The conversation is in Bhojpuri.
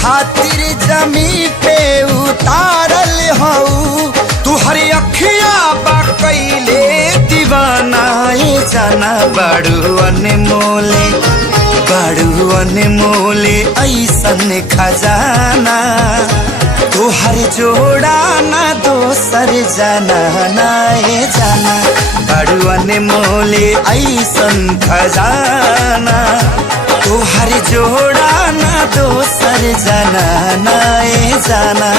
खातिर जमी पे उतारल हऊ। तू हरी अखिया बा कैले दीवाना ये जाना बड़ू अनमोले बड़ू अनमोले ऐसन खजाना। तू हर जोड़ा ना दोसर जाना ना ये जाना बड़ू अनमोले ऐसन खजाना। तू हर जोड़ा ना दोसर जाना ना ये जाना।